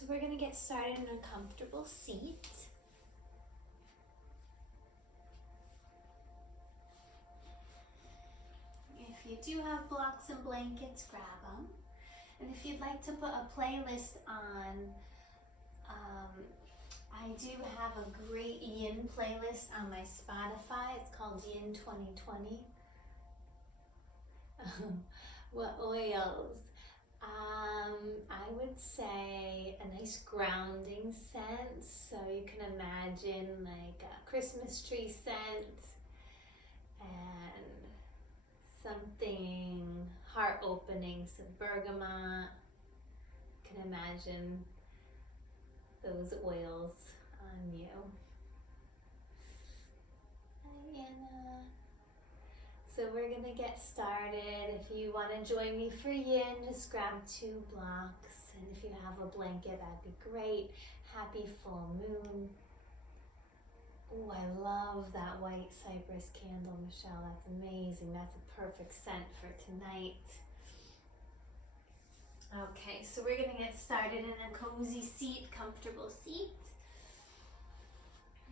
So we're going to get started in a comfortable seat. If you do have blocks and blankets, grab them. And if you'd like to put a playlist on, I do have a great yin playlist on my Spotify. It's called Yin 2020. What oils? I would say a nice grounding scent. So you can imagine like a Christmas tree scent and something heart-opening, some bergamot. You can imagine those oils on you. Hi, Anna. So we're gonna get started. If you want to join me for yin, just grab 2 blocks. And if you have a blanket, that'd be great. Happy full moon. Oh, I love that white cypress candle, Michelle. That's amazing. That's a perfect scent for tonight. Okay, so we're gonna get started in a cozy seat, comfortable seat.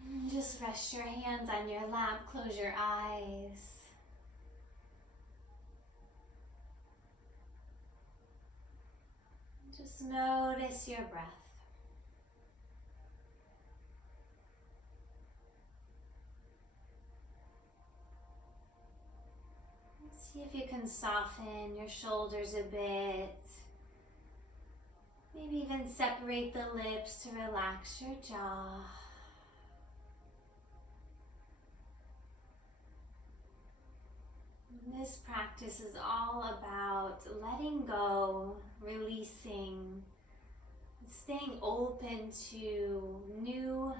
And just rest your hands on your lap, close your eyes. Just notice your breath. See if you can soften your shoulders a bit. Maybe even separate the lips to relax your jaw. This practice is all about letting go, releasing, staying open to new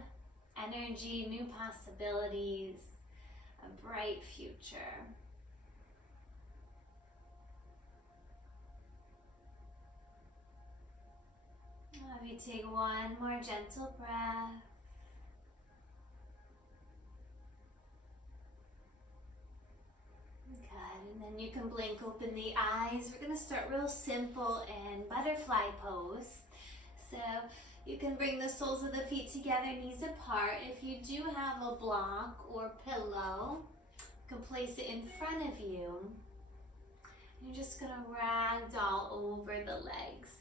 energy, new possibilities, a bright future. Have you take one more gentle breath. Good, and then you can blink open the eyes. We're going to start real simple in butterfly pose. So you can bring the soles of the feet together, knees apart. If you do have a block or pillow, you can place it in front of you. You're just going to ragdoll over the legs.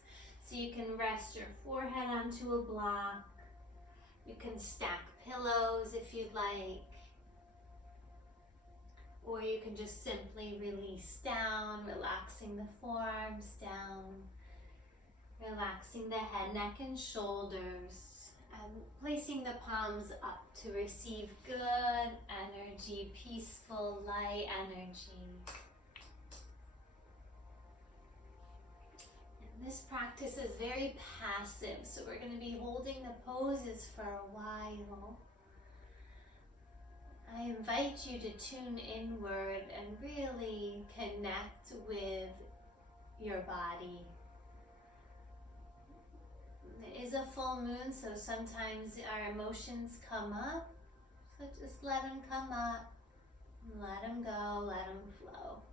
So you can rest your forehead onto a block. You can stack pillows if you'd like. Or you can just simply release down, relaxing the forearms down, relaxing the head, neck, and shoulders, and placing the palms up to receive good energy, peaceful, light energy. And this practice is very passive, so we're going to be holding the poses for a while. I invite you to tune inward and really connect with your body. It is a full moon, so sometimes our emotions come up. So just let them come up, let them go, let them flow.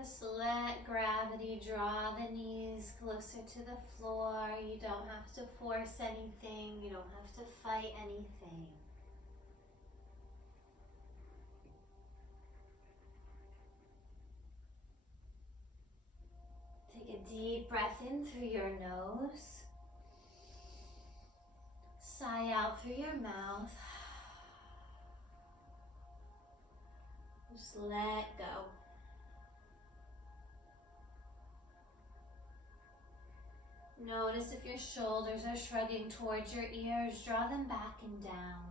Just let gravity draw the knees closer to the floor. You don't have to force anything. You don't have to fight anything. Take a deep breath in through your nose. Sigh out through your mouth. Just let go. Notice if your shoulders are shrugging towards your ears, draw them back and down.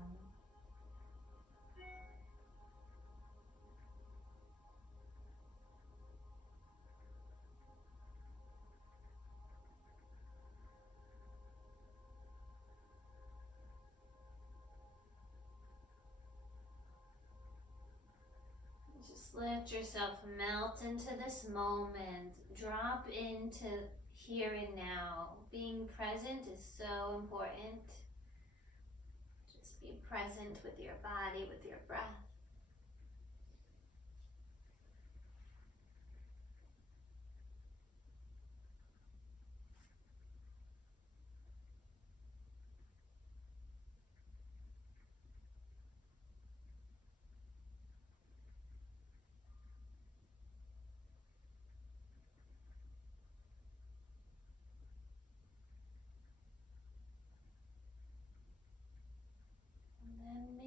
let yourself melt into this moment. Drop into here and now. Being present is so important. Just be present with your body, with your breath.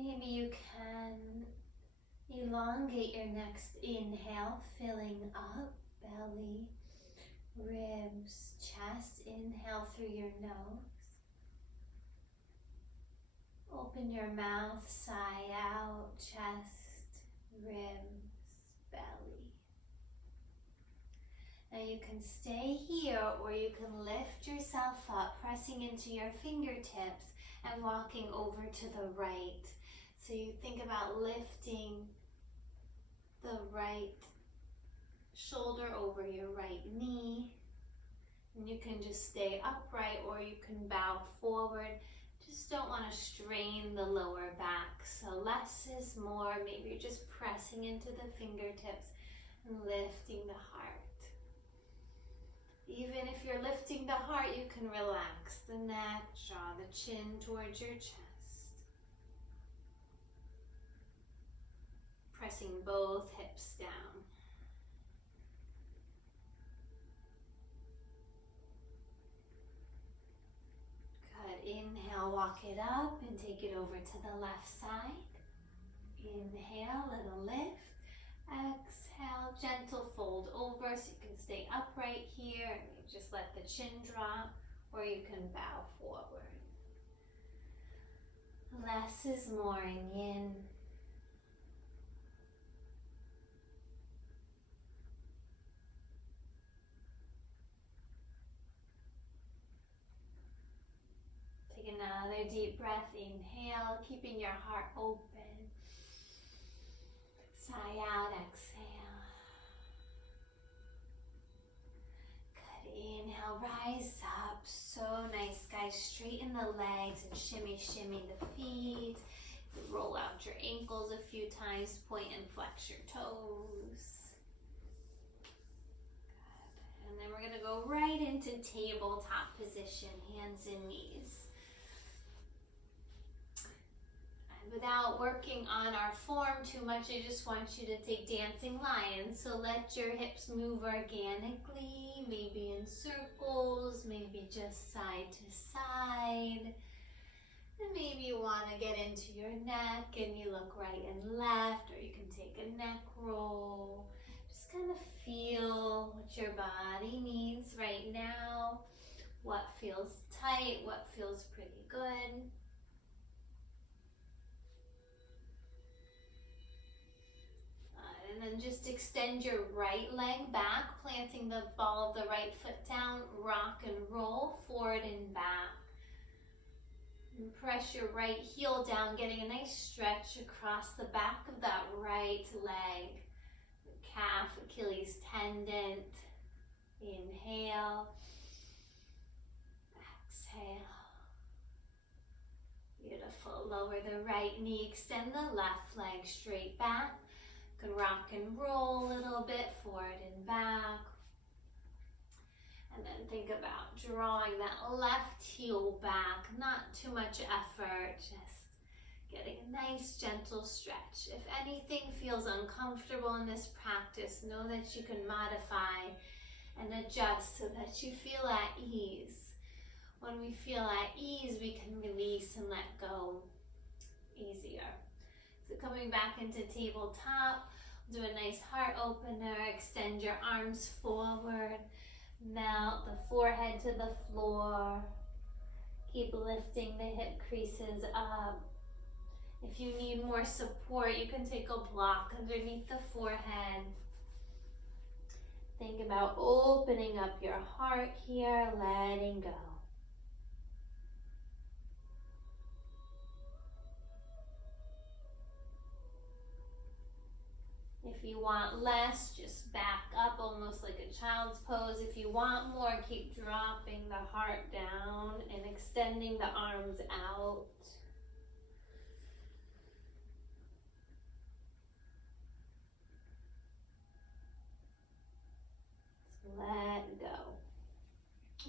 Maybe you can elongate your next inhale, filling up belly, ribs, chest. Inhale through your nose. Open your mouth, sigh out, chest, ribs, belly. Now you can stay here or you can lift yourself up, pressing into your fingertips and walking over to the right. So you think about lifting the right shoulder over your right knee. And you can just stay upright or you can bow forward. Just don't want to strain the lower back. So less is more. Maybe you're just pressing into the fingertips and lifting the heart. Even if you're lifting the heart, you can relax the neck, draw the chin towards your chest. Pressing both hips down. Good. Inhale, walk it up and take it over to the left side. Inhale, little lift. Exhale, gentle fold over so you can stay upright here and just let the chin drop, or you can bow forward. Less is more in yin. Take another deep breath. Inhale, keeping your heart open. Sigh out, exhale. Good. Inhale, rise up. So nice, guys. Straighten the legs and shimmy, shimmy the feet. Roll out your ankles a few times. Point and flex your toes. Good. And then we're going to go right into tabletop position, hands and knees. Without working on our form too much, I just want you to take dancing lion. So let your hips move organically, maybe in circles, maybe just side to side. And maybe you want to get into your neck and you look right and left, or you can take a neck roll. Just kind of feel what your body needs right now, what feels tight, what feels pretty good. And then just extend your right leg back, planting the ball of the right foot down, rock and roll, forward and back. And press your right heel down, getting a nice stretch across the back of that right leg. The calf, Achilles tendon. Inhale. Exhale. Beautiful. Lower the right knee, extend the left leg straight back. You can rock and roll a little bit, forward and back. And then think about drawing that left heel back, not too much effort, just getting a nice gentle stretch. If anything feels uncomfortable in this practice, know that you can modify and adjust so that you feel at ease. When we feel at ease, we can release and let go easier. So coming back into tabletop, do a nice heart opener, extend your arms forward, melt the forehead to the floor, keep lifting the hip creases up. If you need more support, you can take a block underneath the forehead. Think about opening up your heart here, letting go. If If you want less, just back up almost like a child's pose. If you want more, keep dropping the heart down and extending the arms out. Let go.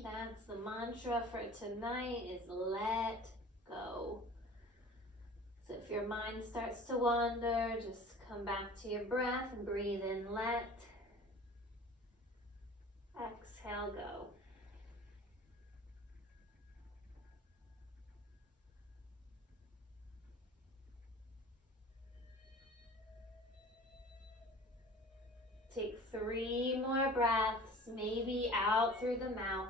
That's the mantra for tonight, is let go. So if your mind starts to wander, just come back to your breath and breathe in, let. Exhale, go. Take 3 more breaths, maybe out through the mouth.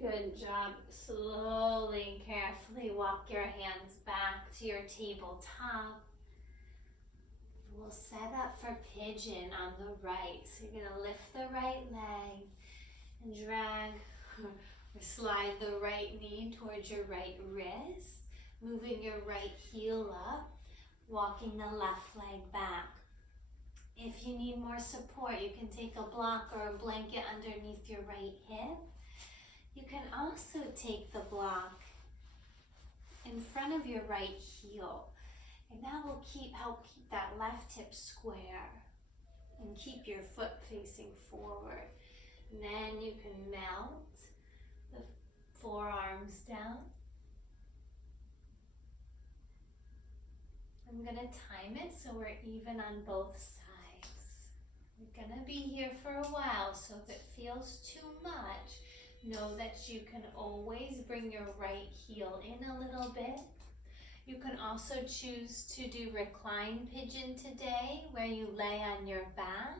Good job. Slowly and carefully walk your hands back to your tabletop. We'll set up for pigeon on the right. So you're going to lift the right leg and drag or slide the right knee towards your right wrist, moving your right heel up, walking the left leg back. If you need more support, you can take a block or a blanket underneath your right hip. You can also take the block in front of your right heel, and that will help keep that left hip square and keep your foot facing forward. And then you can melt the forearms down. I'm going to time it so we're even on both sides. We're going to be here for a while, so if it feels too much, know that you can always bring your right heel in a little bit. You can also choose to do recline pigeon today, where you lay on your back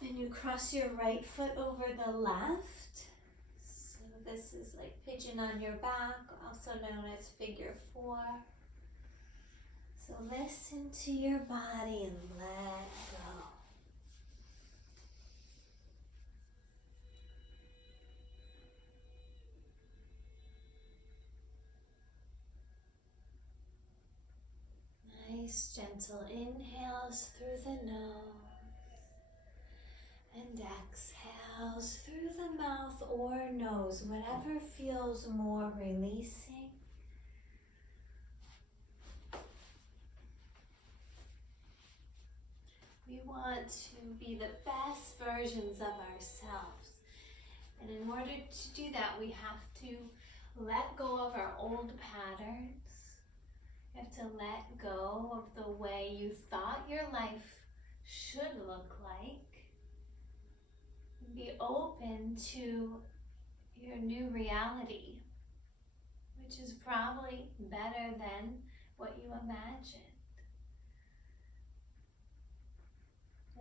and you cross your right foot over the left. So this is like pigeon on your back, also known as figure 4. So listen to your body and let go. Nice, gentle inhales through the nose and exhales through the mouth or nose, whatever feels more releasing. We want to be the best versions of ourselves. And in order to do that, we have to let go of our old patterns. You have to let go of the way you thought your life should look like. Be open to your new reality, which is probably better than what you imagined.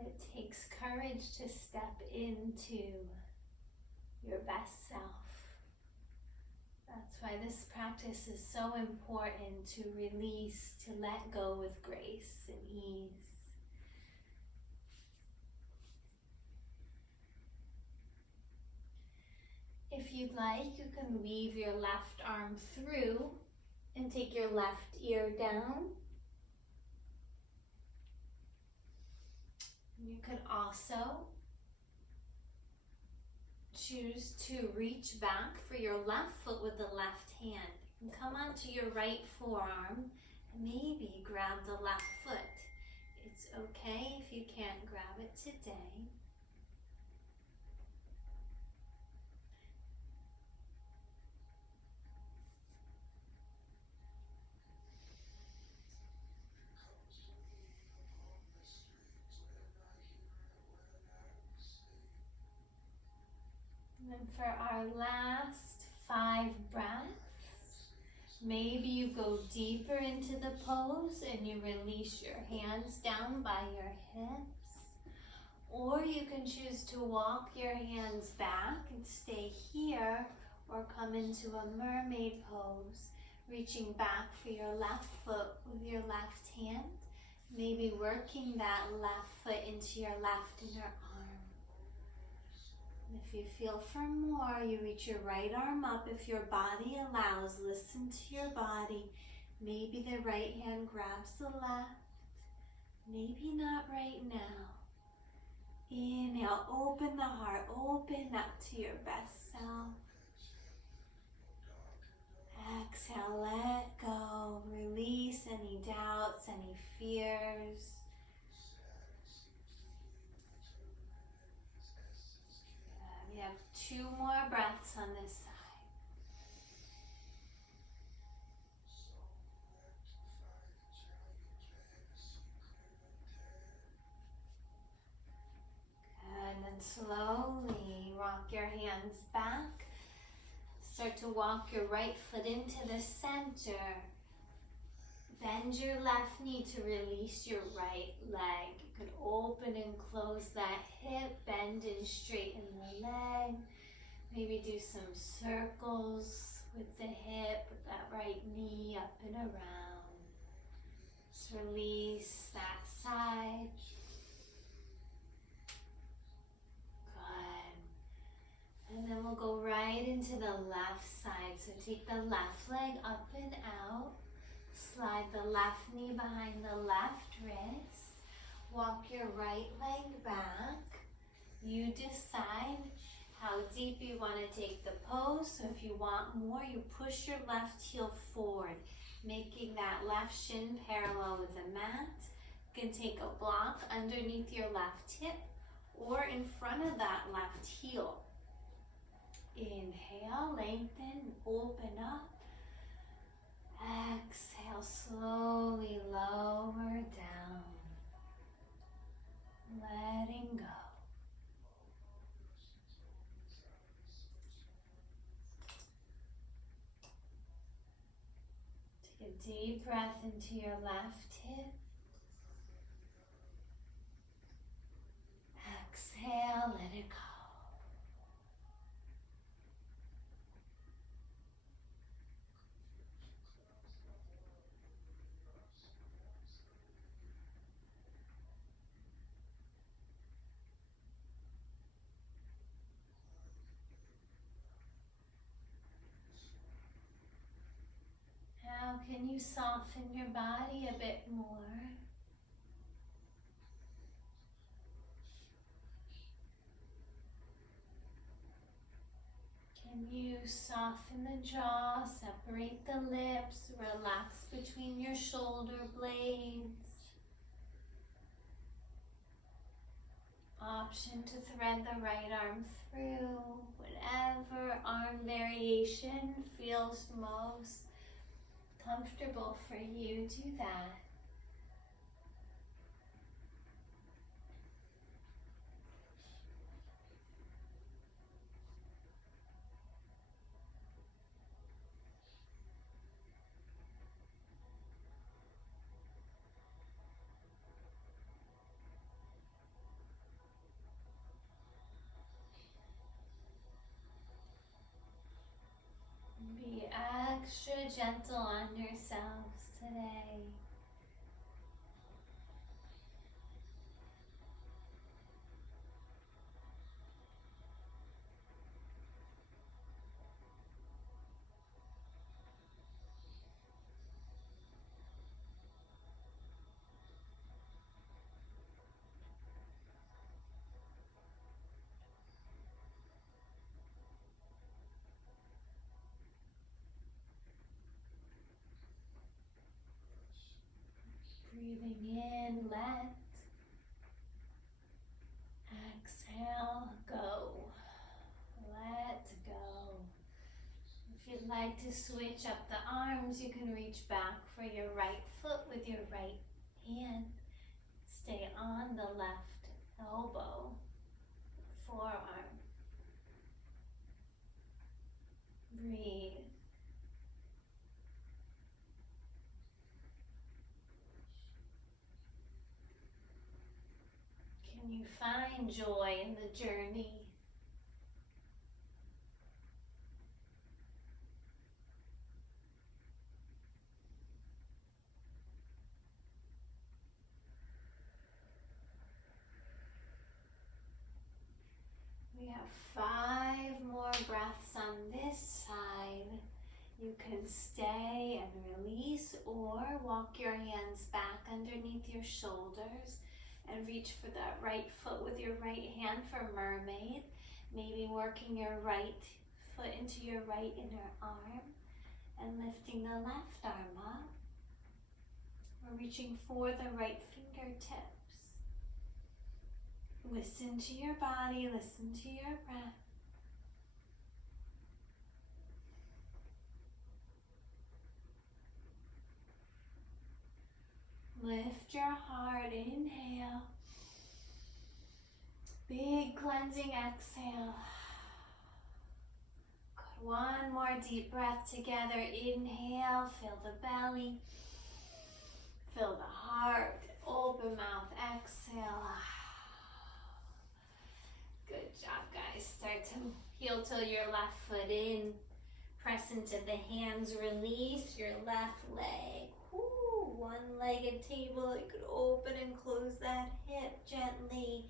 It takes courage to step into your best self. That's why this practice is so important, to release, to let go with grace and ease. If you'd like, you can weave your left arm through and take your left ear down. You could also choose to reach back for your left foot with the left hand. You can come onto your right forearm and maybe grab the left foot. It's okay if you can't grab it today. And for our last 5 breaths, maybe you go deeper into the pose and you release your hands down by your hips. Or you can choose to walk your hands back and stay here, or come into a mermaid pose, reaching back for your left foot with your left hand. Maybe working that left foot into your left inner arm. If you feel for more, you reach your right arm up if your body allows. Listen to your body. Maybe the right hand grabs the left. Maybe not right now. Inhale, open the heart, open up to your best self. Exhale, let go. Release any doubts, any fears. We have 2 more breaths on this side. And then slowly rock your hands back. Start to walk your right foot into the center. Bend your left knee to release your right leg. You could open and close that hip, bend and straighten the leg. Maybe do some circles with the hip, with that right knee up and around. Just release that side. Good. And then we'll go right into the left side. So take the left leg up and out. Slide the left knee behind the left wrist. Walk your right leg back. You decide how deep you want to take the pose. So if you want more, you push your left heel forward, making that left shin parallel with the mat. You can take a block underneath your left hip or in front of that left heel. Inhale, lengthen, open up. Exhale, slowly lower down. Letting go. Take a deep breath into your left hip. Exhale, let it go. How can you soften your body a bit more? Can you soften the jaw, separate the lips, relax between your shoulder blades? Option to thread the right arm through. Whatever arm variation feels most comfortable for you, do that. Be extra gentle on yourselves today. Breathing in, let. Exhale, go. Let go. If you'd like to switch up the arms, you can reach back for your right foot with your right hand. Stay on the left elbow, forearm. Breathe. Can you find joy in the journey? You can stay and release, or walk your hands back underneath your shoulders and reach for that right foot with your right hand for mermaid. Maybe working your right foot into your right inner arm and lifting the left arm up. We're reaching for the right fingertips. Listen to your body, listen to your breath. Lift your heart, inhale. Big cleansing exhale. Good. One more deep breath together. Inhale, fill the belly. Fill the heart. Open mouth, exhale. Good job, guys. Start to heel till your left foot in. Press into the hands. Release your left leg. Ooh, one-legged table. You could open and close that hip gently.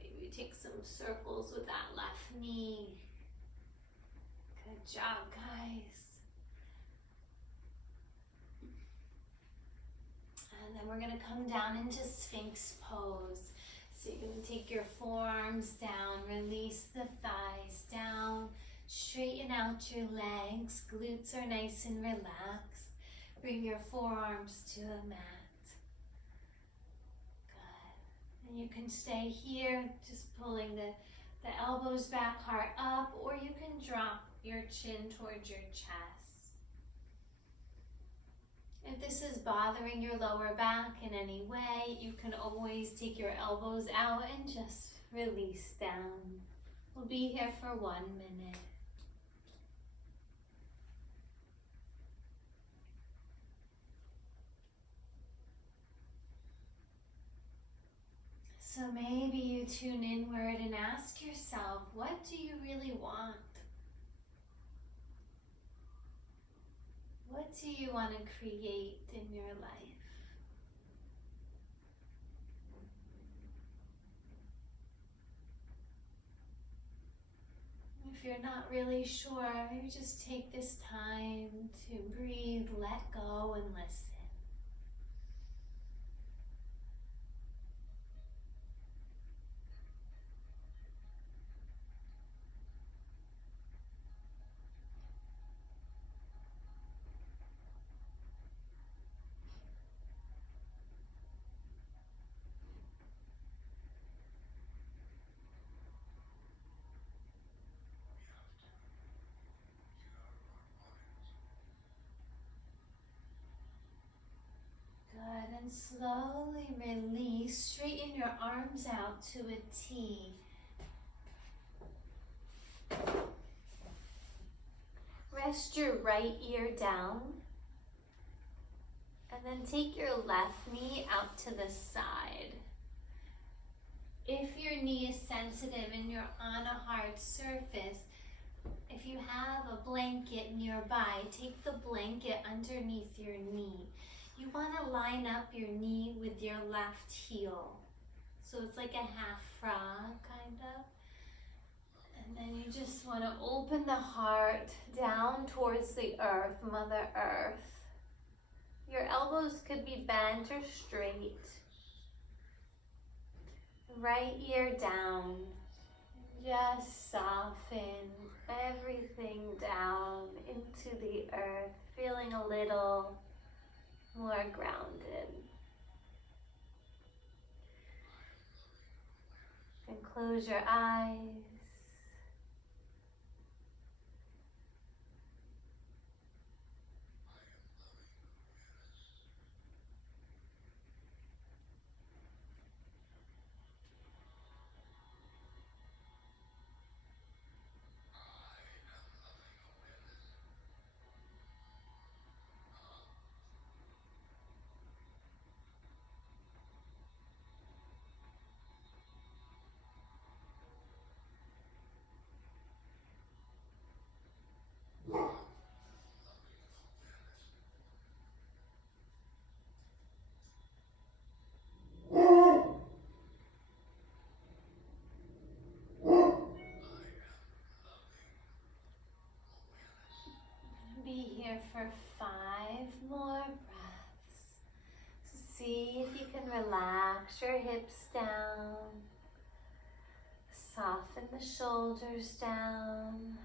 Maybe take some circles with that left knee. Good job, guys. And then we're going to come down into Sphinx pose. So you're going to take your forearms down, release the thighs down, straighten out your legs, glutes are nice and relaxed. Bring your forearms to the mat. Good. And you can stay here, just pulling the elbows back, heart up, or you can drop your chin towards your chest. If this is bothering your lower back in any way, you can always take your elbows out and just release down. We'll be here for 1 minute. So maybe you tune inward and ask yourself, what do you really want? What do you want to create in your life? If you're not really sure, maybe just take this time to breathe, let go, and listen. Good, and slowly release. Straighten your arms out to a T. Rest your right ear down. And then take your left knee out to the side. If your knee is sensitive and you're on a hard surface, if you have a blanket nearby, take the blanket underneath your knee. You want to line up your knee with your left heel. So it's like a half frog, kind of. And then you just want to open the heart down towards the earth, Mother Earth. Your elbows could be bent or straight. Right ear down. Just soften everything down into the earth, feeling a little more grounded. And close your eyes. for 5 more breaths. So see if you can relax your hips down, soften the shoulders down,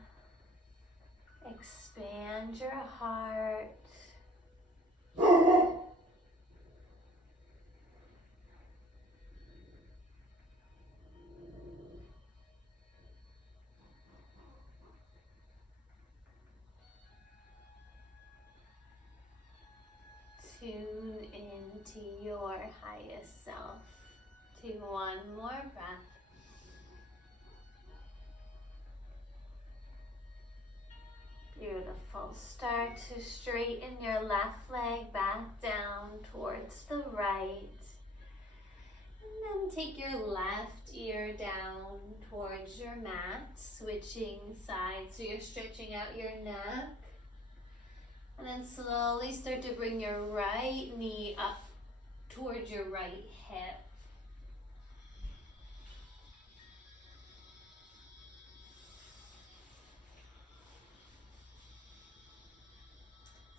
expand your heart. Tune into your highest self. Do 1 more breath. Beautiful. Start to straighten your left leg back down towards the right. And then take your left ear down towards your mat, switching sides so you're stretching out your neck. And then slowly start to bring your right knee up towards your right hip.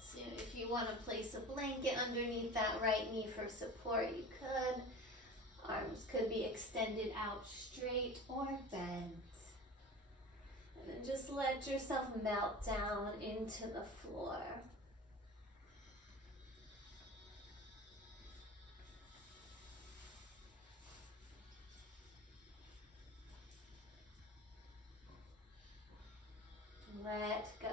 So if you want to place a blanket underneath that right knee for support, you could. Arms could be extended out straight or bent. And then just let yourself melt down into the floor. Let go.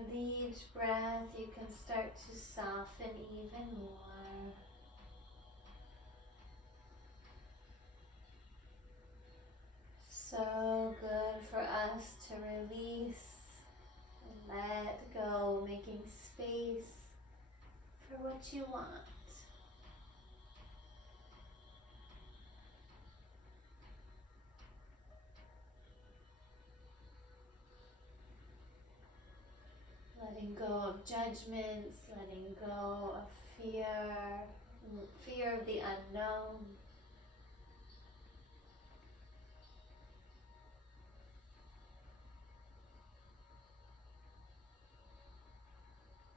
With each breath, you can start to soften even more. So good for us to release and let go, making space for what you want. Letting go of judgments, letting go of fear of the unknown.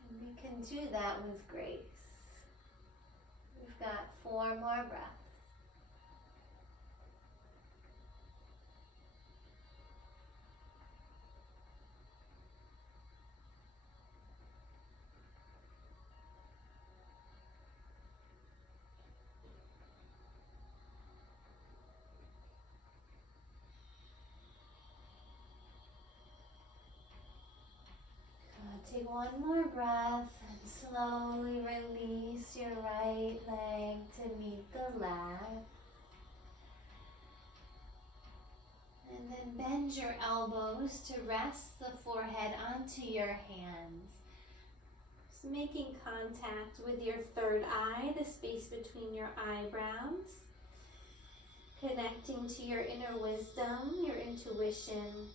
And we can do that with grace. We've got 4 more breaths. Take 1 more breath and slowly release your right leg to meet the left. And then bend your elbows to rest the forehead onto your hands. Just making contact with your third eye, the space between your eyebrows. Connecting to your inner wisdom, your intuition.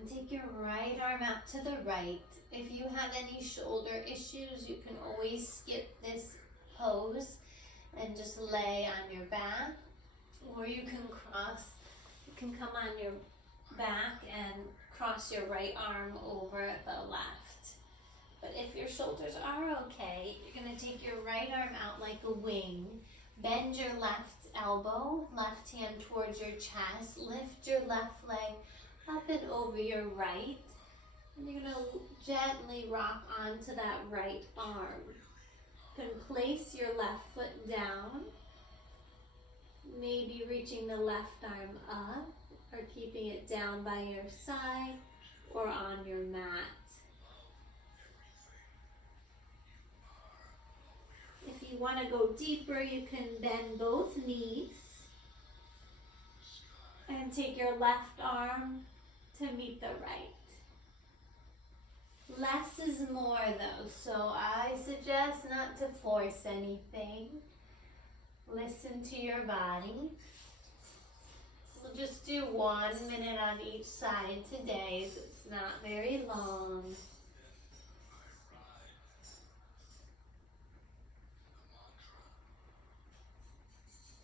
And take your right arm out to the right. If you have any shoulder issues, you can always skip this pose and just lay on your back. Or you can come on your back and cross your right arm over the left. But if your shoulders are okay, you're going to take your right arm out like a wing. Bend your left elbow, left hand towards your chest. Lift your left leg up and over your right, and you're going to gently rock onto that right arm. You can place your left foot down, maybe reaching the left arm up, or keeping it down by your side, or on your mat. If you want to go deeper, you can bend both knees, and take your left arm to meet the right. Less is more though, so I suggest not to force anything. Listen to your body. We'll just do 1 minute on each side today, so it's not very long.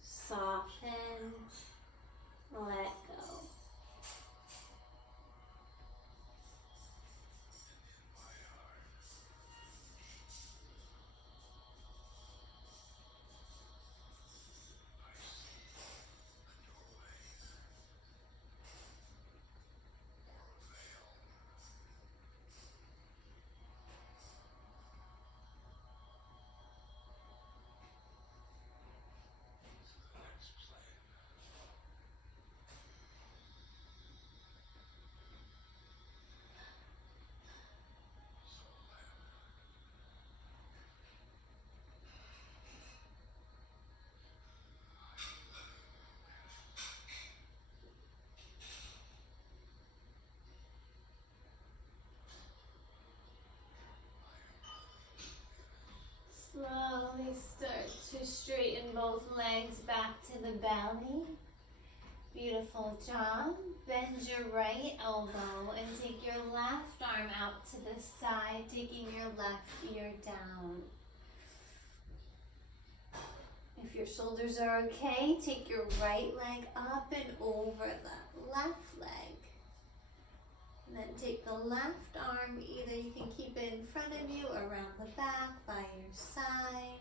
Soften, let go. Slowly start to straighten both legs back to the belly. Beautiful job. Bend your right elbow and take your left arm out to the side, taking your left ear down. If your shoulders are okay, take your right leg up and over the left leg. And then take the left arm, either you can keep it in front of you, around the back, by your side.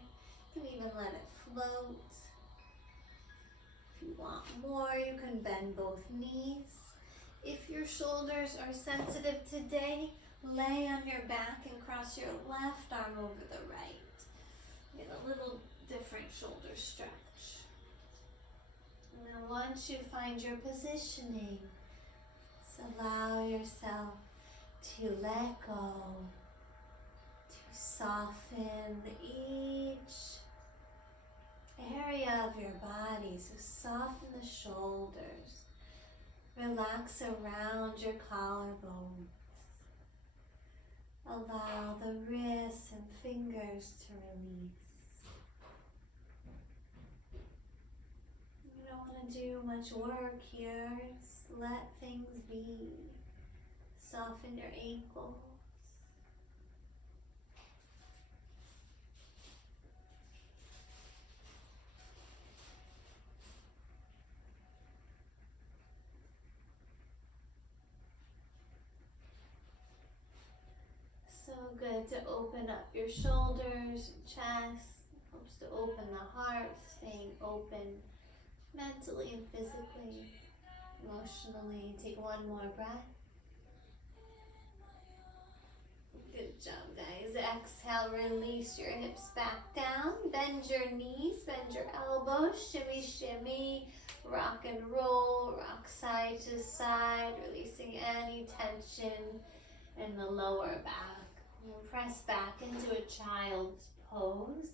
You can even let it float. If you want more, you can bend both knees. If your shoulders are sensitive today, lay on your back and cross your left arm over the right. Get a little different shoulder stretch. And then once you find your positioning, just allow yourself to let go, to soften each area of your body. So soften the shoulders, relax around your collarbones. Allow the wrists and fingers to release. You don't want to do much work here. Just let things be. Soften your ankles. So good to open up your shoulders, chest. Helps to open the heart, staying open mentally and physically, emotionally. Take one more breath. Good job, guys. Exhale, release your hips back down. Bend your knees, bend your elbows. Shimmy, shimmy. Rock and roll, rock side to side, releasing any tension in the lower back. We'll press back into a child's pose.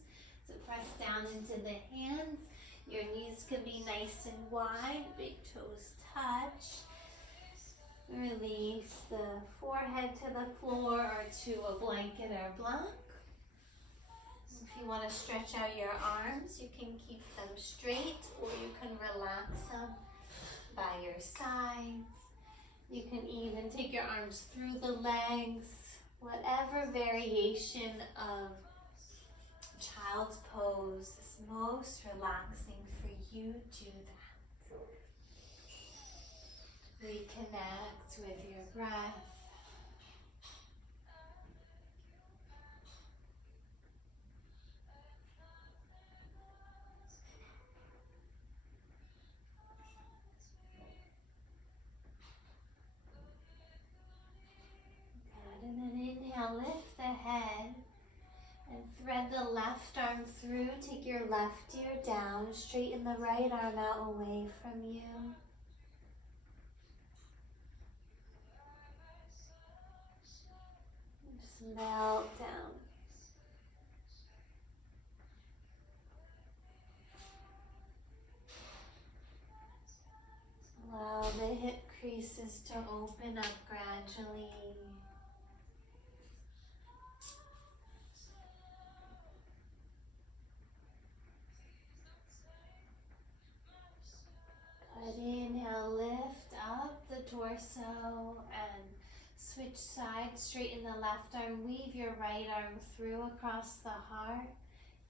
So press down into the hands. Your knees can be nice and wide, big toes touch. Release the forehead to the floor or to a blanket or block. If you want to stretch out your arms, you can keep them straight or you can relax them by your sides. You can even take your arms through the legs. Whatever variation of child's pose is most relaxing for you, do that. Reconnect with your breath. Good, and then inhale, lift the head and thread the left arm through. Take your left ear down, straighten the right arm out away from you. Just melt down. Allow the hip creases to open up gradually. torso and switch sides. Straighten the left arm, weave your right arm through across the heart.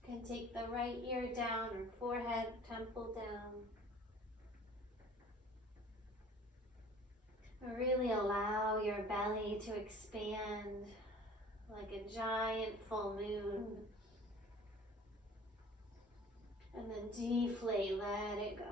You can take the right ear down or forehead, temple down. Really allow your belly to expand like a giant full moon. And then deflate, let it go.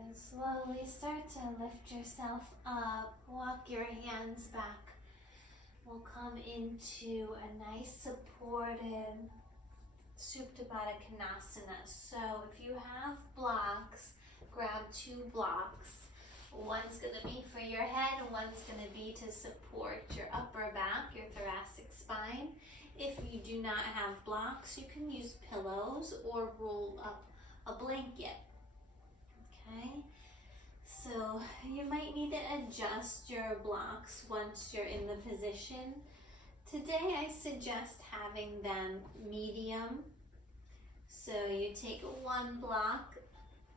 And slowly start to lift yourself up. Walk your hands back. We'll come into a nice supported Supta Baddha Konasana. So if you have blocks, grab 2 blocks. One's going to be for your head and one's going to be to support your upper back, your thoracic spine. If you do not have blocks, you can use pillows or roll up a blanket. Okay, so you might need to adjust your blocks once you're in the position. Today I suggest having them medium. So you take 1 block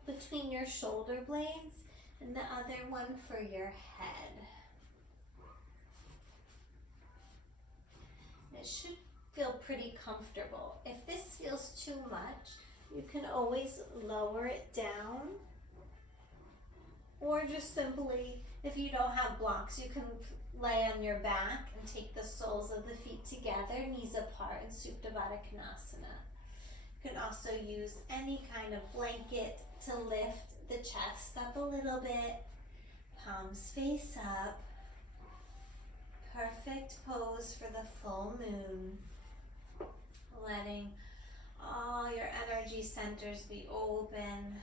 between your shoulder blades and the other one for your head. It should feel pretty comfortable. If this feels too much, you can always lower it down. Or just simply, if you don't have blocks, you can lay on your back and take the soles of the feet together, knees apart in Supta Baddha Konasana. You can also use any kind of blanket to lift the chest up a little bit. Palms face up. Perfect pose for the full moon. Letting all your energy centers be open,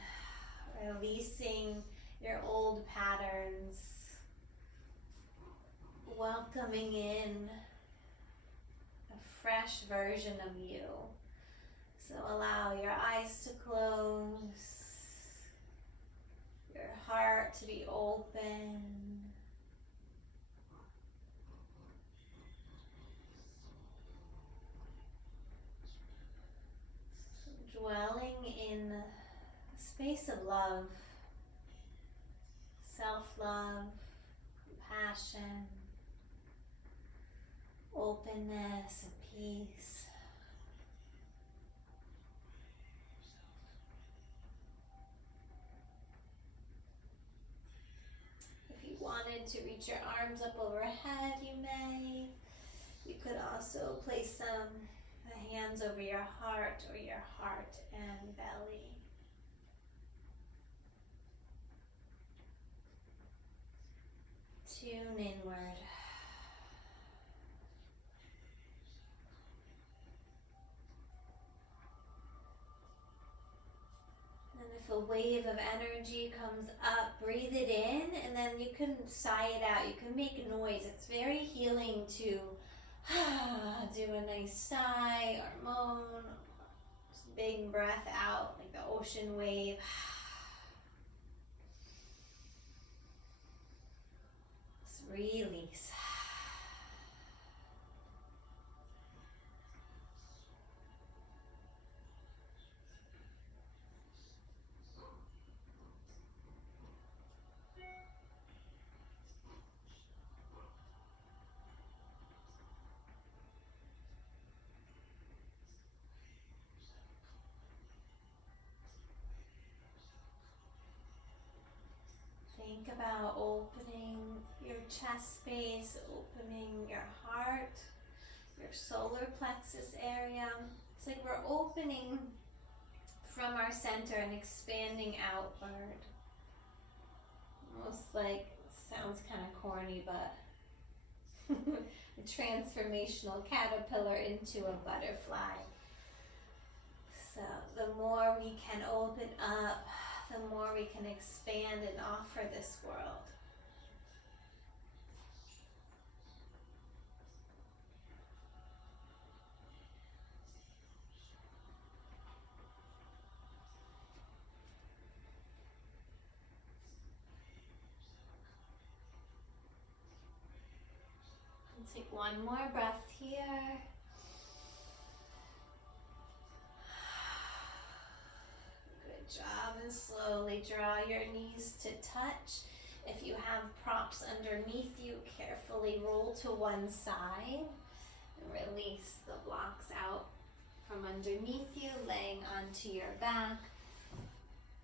releasing your old patterns, welcoming in a fresh version of you. So allow your eyes to close, your heart to be open. Dwelling in a space of love. Self-love, compassion, openness, and peace. If you wanted to reach your arms up overhead, you may. You could also place the hands over your heart or your heart and belly. Tune inward. And if a wave of energy comes up, breathe it in, and then you can sigh it out. You can make noise. It's very healing to do a nice sigh or moan. Just big breath out like the ocean wave. Release. Think about opening your chest space, opening your heart, your solar plexus area. It's like we're opening from our center and expanding outward. Almost like, sounds kind of corny, but a transformational caterpillar into a butterfly. So the more we can open up, the more we can expand and offer this world. Take one more breath here. Good job, and slowly draw your knees to touch. If you have props underneath you, carefully roll to one side and release the blocks out from underneath you, laying onto your back.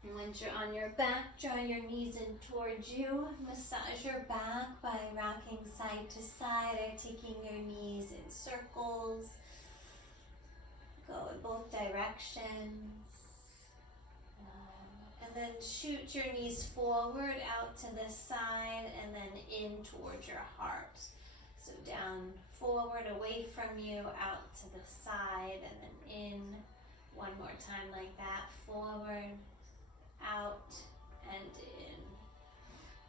And once you're on your back, draw your knees in towards you. Massage your back by rocking side to side or taking your knees in circles. Go in both directions. And then shoot your knees forward out to the side and then in towards your heart. So down, forward, away from you, out to the side, and then in. One more time like that. Forward, out, and in.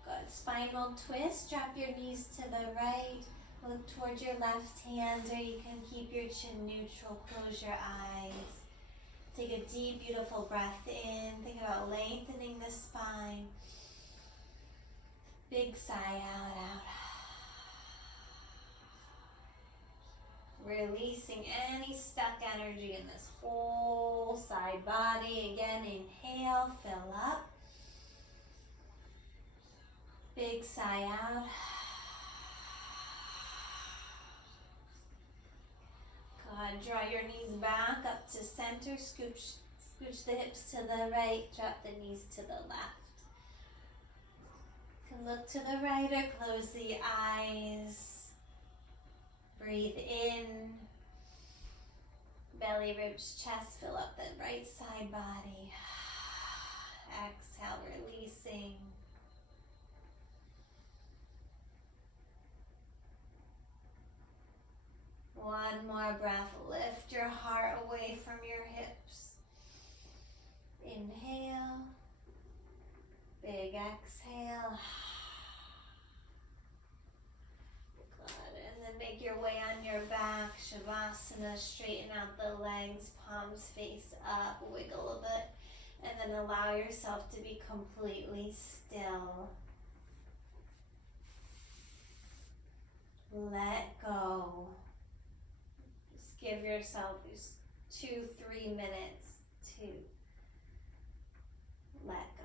Good. Spinal twist. Drop your knees to the right. Look towards your left hand, or you can keep your chin neutral. Close your eyes. Take a deep, beautiful breath in. Think about lengthening the spine. Big sigh out, out. Releasing any stuck energy in this whole side body. Again, inhale, fill up. Big sigh out. Good. Draw your knees back up to center. Scooch the hips to the right. Drop the knees to the left. You can look to the right or close the eyes. Breathe in. Belly, ribs, chest. Fill up the right side body. Exhale, releasing. One more breath. Lift your heart away from your hips. Inhale. Big exhale. Good. And then make your way on your back. Shavasana. Straighten out the legs. Palms face up. Wiggle a bit. And then allow yourself to be completely still. Let go. Give yourself just 2-3 minutes to let go.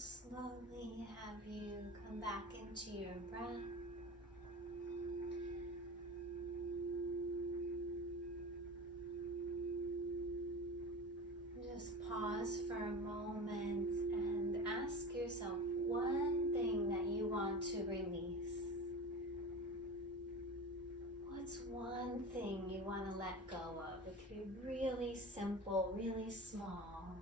Slowly have you come back into your breath. Just pause for a moment and ask yourself one thing that you want to release. What's one thing you want to let go of? It could be really simple, really small.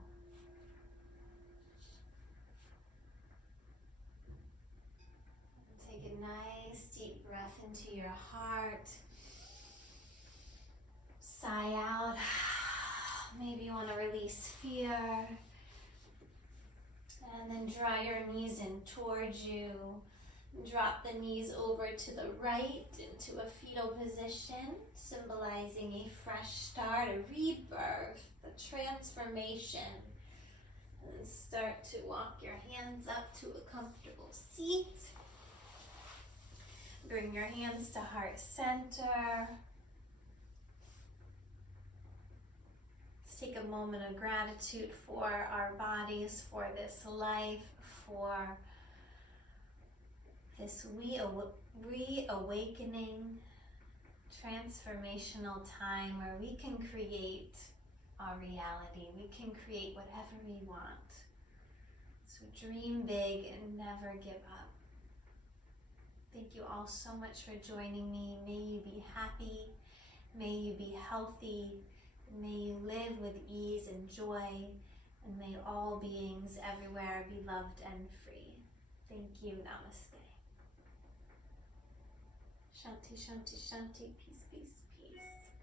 Take a nice deep breath into your heart. Sigh out. Maybe you want to release fear. And then draw your knees in towards you. Drop the knees over to the right into a fetal position, symbolizing a fresh start, a rebirth, a transformation. And start to walk your hands up to a comfortable seat. Bring your hands to heart center. Let's take a moment of gratitude for our bodies, for this life, for this reawakening, transformational time where we can create our reality. We can create whatever we want. So dream big and never give up. Thank you all so much for joining me. May you be happy. May you be healthy. May you live with ease and joy. And may all beings everywhere be loved and free. Thank you. Namaste. Shanti, shanti, shanti. Peace, peace, peace.